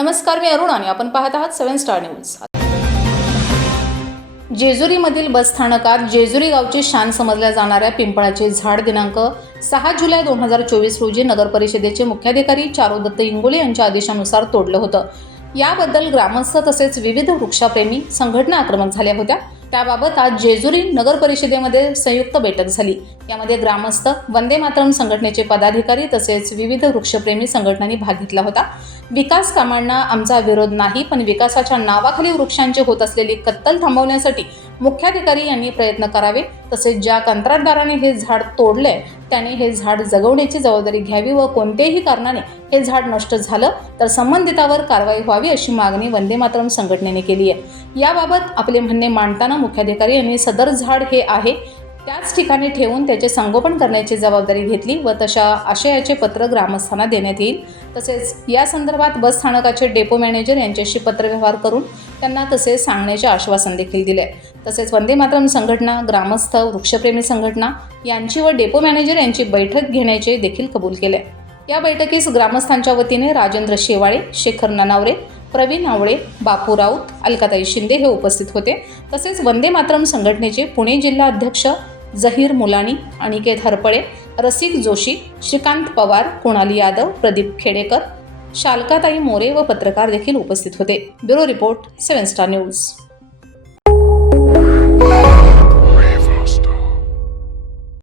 नमस्कार मी अरुण आणि आपण पाहत आहात सेव्हन स्टार न्यूज. जेजुरीमधील बस स्थानकात जेजुरी गावची शान समजल्या जाणाऱ्या पिंपळाचे झाड दिनांक सहा जुलै दोन हजार चोवीस रोजी नगर परिषदेचे मुख्याधिकारी चारुदत्त इंगोले यांच्या आदेशानुसार तोडलं होतं. याबद्दल ग्रामस्थ तसेच विविध वृक्षाप्रेमी संघटना आक्रमक झाल्या होत्या. त्याबाबत आज जेजुरी नगर परिषदेमध्ये संयुक्त बैठक झाली. यामध्ये ग्रामस्थ वंदे मातरम संघटनेचे पदाधिकारी तसेच विविध वृक्षप्रेमी संघटनांनी भाग घेतला होता. विकास कामांना आमचा विरोध नाही पण विकासाच्या नावाखाली वृक्षांची होत असलेली कत्तल थांबवण्यासाठी मुख्याधिकारी यांनी प्रयत्न करावे. तसेच ज्या कंत्राटदाराने हे झाड तोडले त्याने हे झाड जगवण्याची जबाबदारी घ्यावी व कोणत्याही कारणाने हे झाड नष्ट झालं तर संबंधितावर कारवाई व्हावी अशी मागणी वंदे मातरम संघटनेने केली आहे याबाबत आपले म्हणणे मांडताना मुख्याधिकारी यांनी सदर झाड हे आहे त्याच ठिकाणी ठेवून त्याचे संगोपन करण्याची जबाबदारी घेतली व तशा आशयाचे पत्र ग्रामस्थांना देण्यात येईल. तसेच या संदर्भात बस स्थानकाचे डेपो मॅनेजर यांच्याशी पत्रव्यवहार करून त्यांना तसे सांगण्याचे आश्वासन देखील दिले. तसेच वंदे मातरम संघटना ग्रामस्थ वृक्षप्रेमी संघटना यांची व डेपो मॅनेजर यांची बैठक घेण्याचे देखील कबूल केले. या बैठकीस ग्रामस्थांच्या वतीने राजेंद्र शेवाळे शेखर ननावरे प्रवीण आवळे बापू राऊत अलकाताई शिंदे हे उपस्थित होते. तसेच वंदे मातरम संघटनेचे पुणे जिल्हा अध्यक्ष जहीर मुलानी अनिकेत हरपळे रसिक जोशी श्रीकांत पवार कुणाली यादव प्रदीप खेडेकर शालकाताई मोरे व पत्रकार देखील उपस्थित होते. Bureau report seven star news.